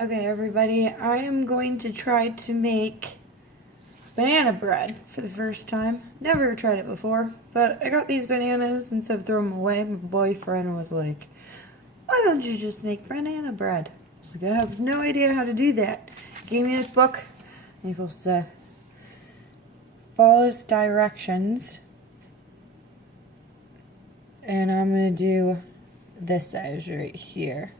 Okay, everybody, I am going to try to make banana bread for the first time. Never tried it before, but I got these bananas instead of throwing them away. My boyfriend was like, why don't you just make banana bread? I was like, I have no idea how to do that. He gave me this book, and he supposed to follow his directions. And I'm going to do this size right here.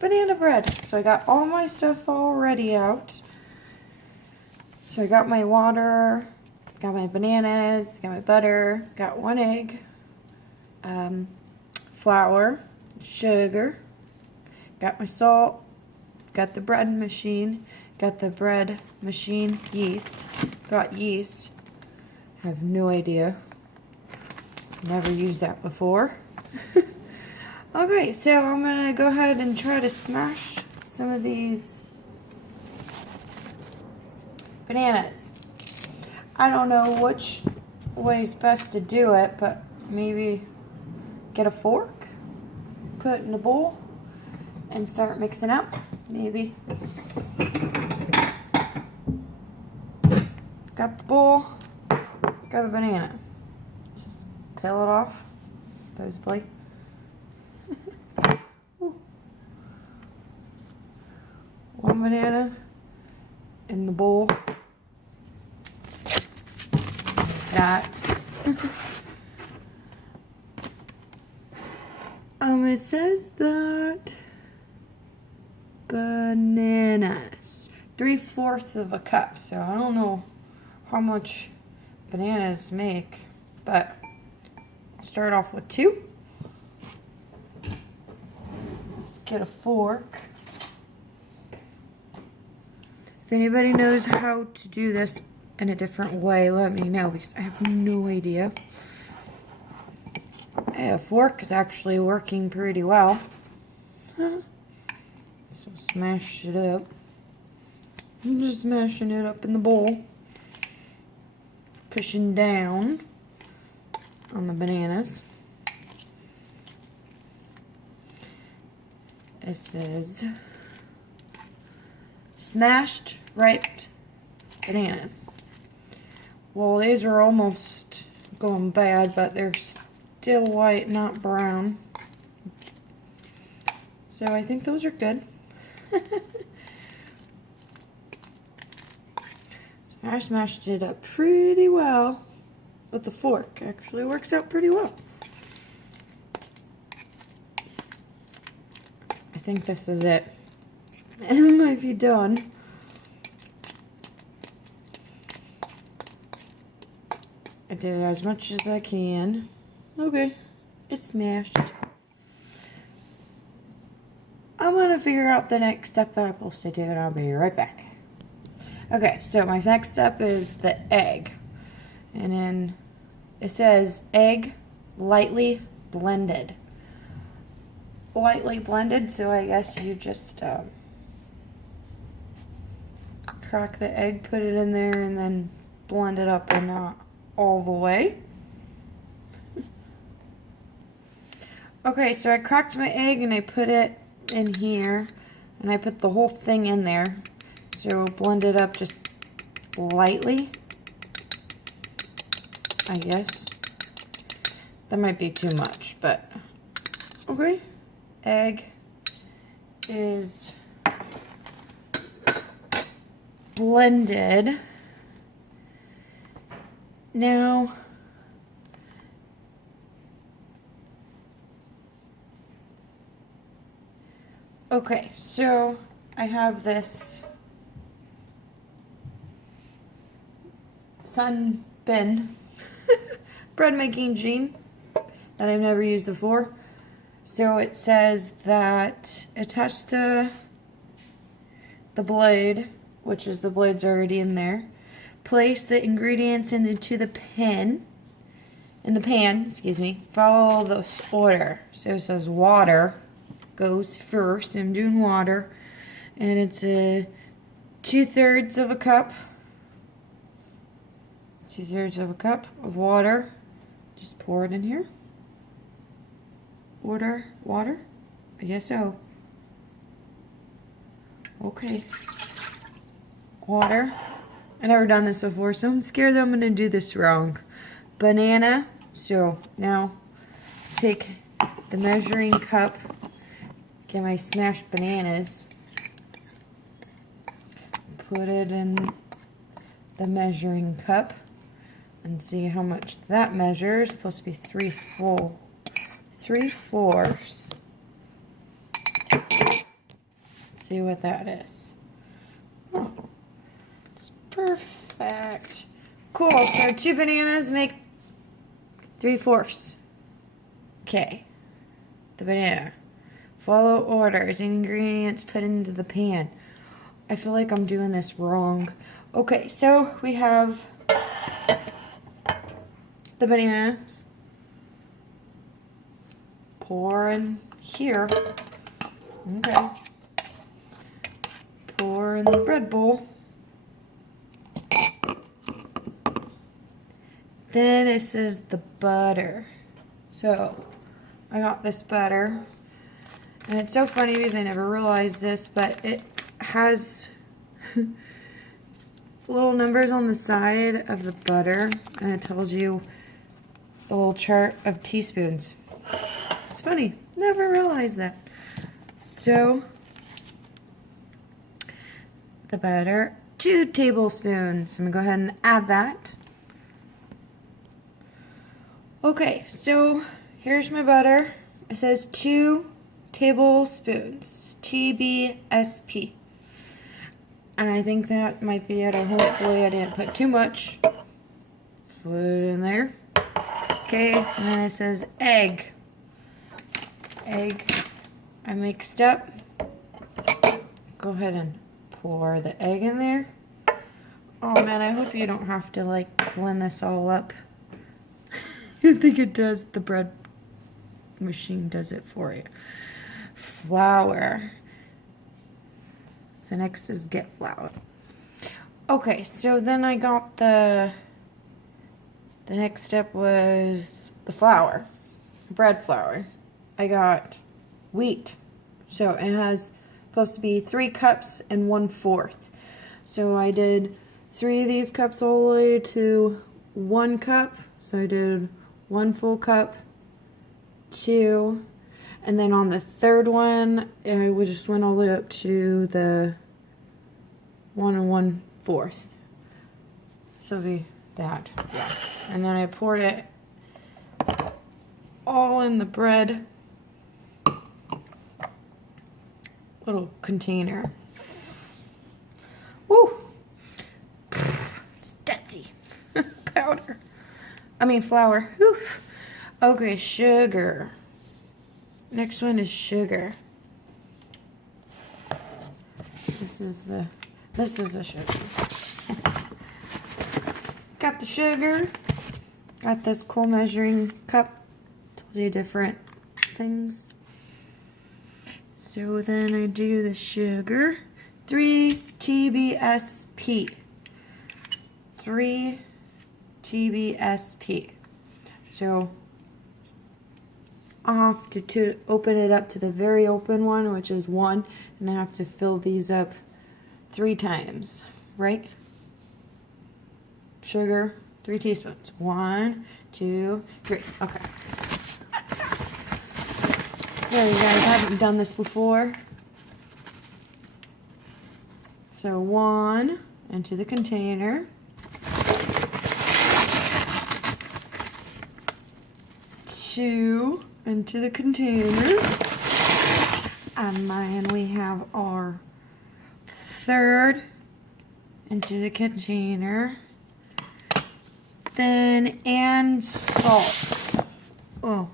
Banana bread. So I got all my stuff already out. So I got my water, got my bananas, got my butter, got 1 egg, flour, sugar, got my salt, got the bread machine, got the bread machine yeast, got yeast. I have no idea. Never used that before. Okay, so I'm gonna go ahead and try to smash some of these bananas. I don't know which way is best to do it, but maybe get a fork, put it in a bowl, and start mixing up. Maybe. Got the bowl, got the banana. Just peel it off, supposedly. One banana in the bowl. That. It says that bananas, 3/4 of a cup. So I don't know how much bananas make, but I'll start off with 2. Let's get a fork. If anybody knows how to do this in a different way, let me know, because I have no idea. Hey, a fork is actually working pretty well. So smash it up. I'm just smashing it up in the bowl. Pushing down on the bananas. It says smashed ripe bananas. Well, these are almost going bad, but they're still white, not brown. So I think those are good. So I smashed it up pretty well with the fork. Actually works out pretty well. I think this is it. It might be done. I did as much as I can. Okay, it's smashed. I'm gonna figure out the next step that I'm supposed to do, and I'll be right back. Okay, so my next step is the egg. And then it says egg lightly blended. Lightly blended, so I guess you just crack the egg, put it in there, and then blend it up, and not all the way. Okay, so I cracked my egg and I put it in here, and I put the whole thing in there. So blend it up just lightly, I guess. That might be too much, but okay. Egg is blended. Now, okay, so I have this Sun Bin bread making machine that I've never used before. So it says that attach the blade, which is the blade's already in there. Place the ingredients into the pan. Excuse me. Follow this order. So it says water goes first. I'm doing water, and it's a 2/3 of a cup. 2/3 of a cup of water. Just pour it in here. Water? I guess so. Okay. Water. I've never done this before, so I'm scared that I'm going to do this wrong. Banana. So now take the measuring cup, get my smashed bananas, put it in the measuring cup, and see how much that measures. It's supposed to be 3/4. See what that is. Oh, it's perfect. Cool, so 2 bananas make 3/4. Okay, the banana. Follow orders, ingredients put into the pan. I feel like I'm doing this wrong. Okay, so we have the bananas. Pour in here. Okay. Pour in the bread bowl. Then it says the butter. So I got this butter. And it's so funny because I never realized this, but it has little numbers on the side of the butter, and it tells you a little chart of teaspoons. It's funny, never realized that. So the butter, 2 tablespoons. I'm gonna go ahead and add that. Okay, so here's my butter. It says 2 tablespoons, TBSP. And I think that might be it, or hopefully I didn't put too much. Put it in there. Okay, and then it says egg. Egg, I mixed up. Go ahead and pour the egg in there. Oh man, I hope you don't have to like blend this all up. I think it does, the bread machine does it for you. Flour. So next is get flour. Okay, so then I got the next step was the flour, bread flour. I got wheat. So it has supposed to be 3 cups and 1/4. So I did 3 of these cups all the way to 1 cup. So I did 1 full cup, 2, and then on the third one, we just went all the way up to the 1 1/4. So it'll be that, yeah. And then I poured it all in the bread little container. Woo! It's dusty. Powder. I mean flour. Whew. Okay, sugar. Next one is sugar. This is the sugar. Got the sugar. Got this cool measuring cup. Tells you different things. So then I do the sugar. 3 TBSP. 3 TBSP. So I have to open it up to the very open one, which is 1, and I have to fill these up 3 times, right? Sugar, 3 teaspoons. 1, 2, 3. Okay. So you guys haven't done this before. So 1 into the container. 2 into the container. And then we have our 3rd into the container. Then, and salt. Oh.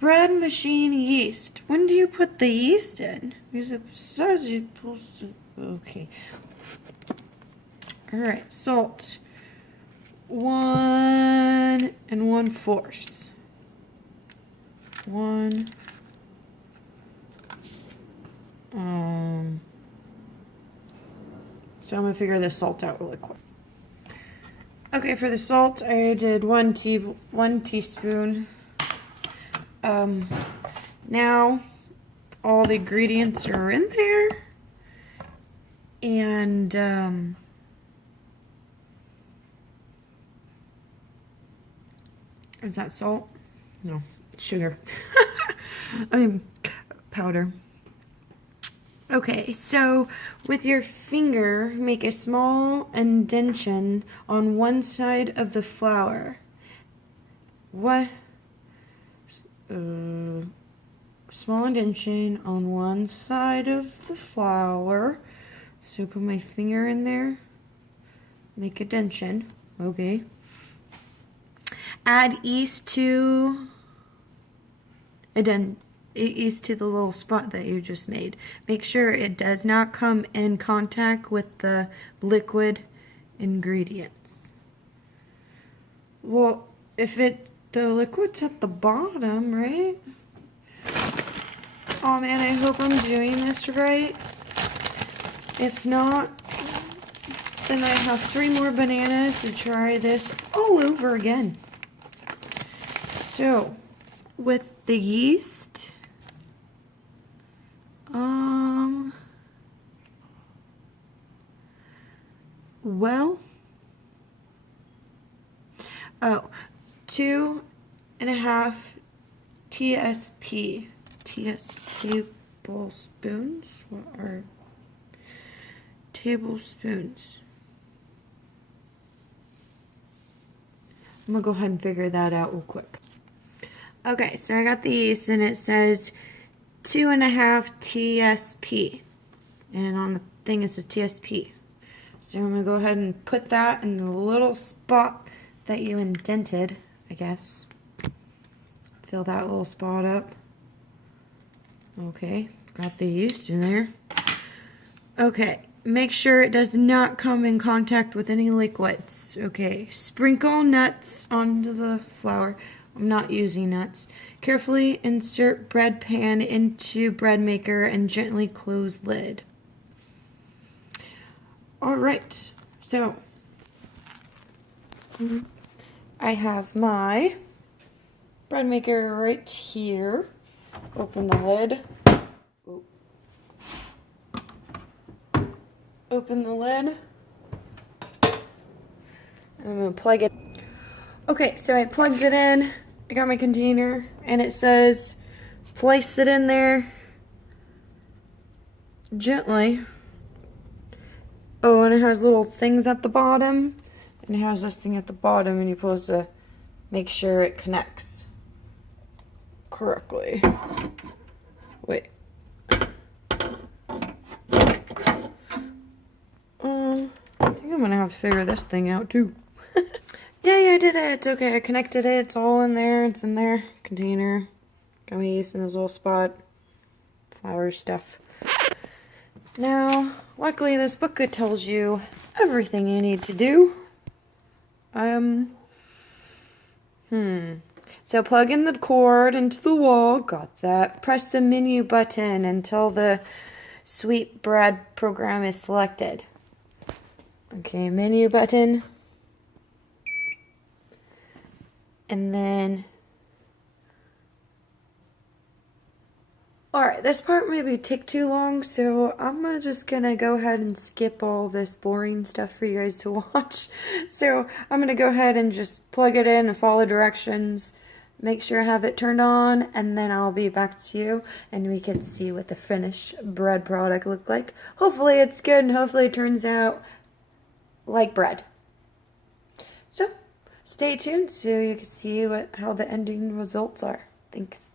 Bread machine yeast. When do you put the yeast in? Because it says you're supposed to. Okay. Alright, salt. 1 1/4. 1. So I'm gonna figure this salt out really quick. Okay. Okay, for the salt, I did one teaspoon. Now all the ingredients are in there, and is that salt? No, sugar. I mean, powder. Okay, so with your finger, make a small indentation on one side of the flour. What? Small indentation on one side of the flour. So put my finger in there. Make a indentation. Okay. Add yeast to yeast to the little spot that you just made. Make sure it does not come in contact with the liquid ingredients. Well, if the liquid's at the bottom, right? Oh man, I hope I'm doing this right. If not, then I have 3 more bananas to try this all over again. So, with the yeast, well, 2.5 TSP. Tablespoons? What are tablespoons? I'm gonna go ahead and figure that out real quick. Okay, so I got the yeast and it says 2.5 TSP. And on the thing it says TSP. So I'm gonna go ahead and put that in the little spot that you indented, I guess. Fill that little spot up. Okay, got the yeast in there. Okay, make sure it does not come in contact with any liquids. Okay, sprinkle nuts onto the flour. I'm not using nuts. Carefully insert bread pan into bread maker and gently close lid. Alright, so I have my bread maker right here. Open the lid. Open the lid. I'm going to plug it. Okay, so I plugged it in. I got my container and it says place it in there gently. Oh, and it has little things at the bottom. And it has this thing at the bottom and you're supposed to make sure it connects correctly. Wait. I think I'm gonna have to figure this thing out too. Yeah, I did it. It's okay. I connected it. It's all in there. It's in there. Container. Got my yeast in this little spot. Flour stuff. Now, luckily this booklet tells you everything you need to do. So plug in the cord into the wall. Got that. Press the menu button until the sweet bread program is selected. Okay, menu button. And then, alright, this part maybe take too long, so I'm just gonna go ahead and skip all this boring stuff for you guys to watch. So I'm gonna go ahead and just plug it in and follow directions, make sure I have it turned on, and then I'll be back to you and we can see what the finished bread product look like. Hopefully it's good and hopefully it turns out like bread. So stay tuned so you can see how the ending results are. Thanks.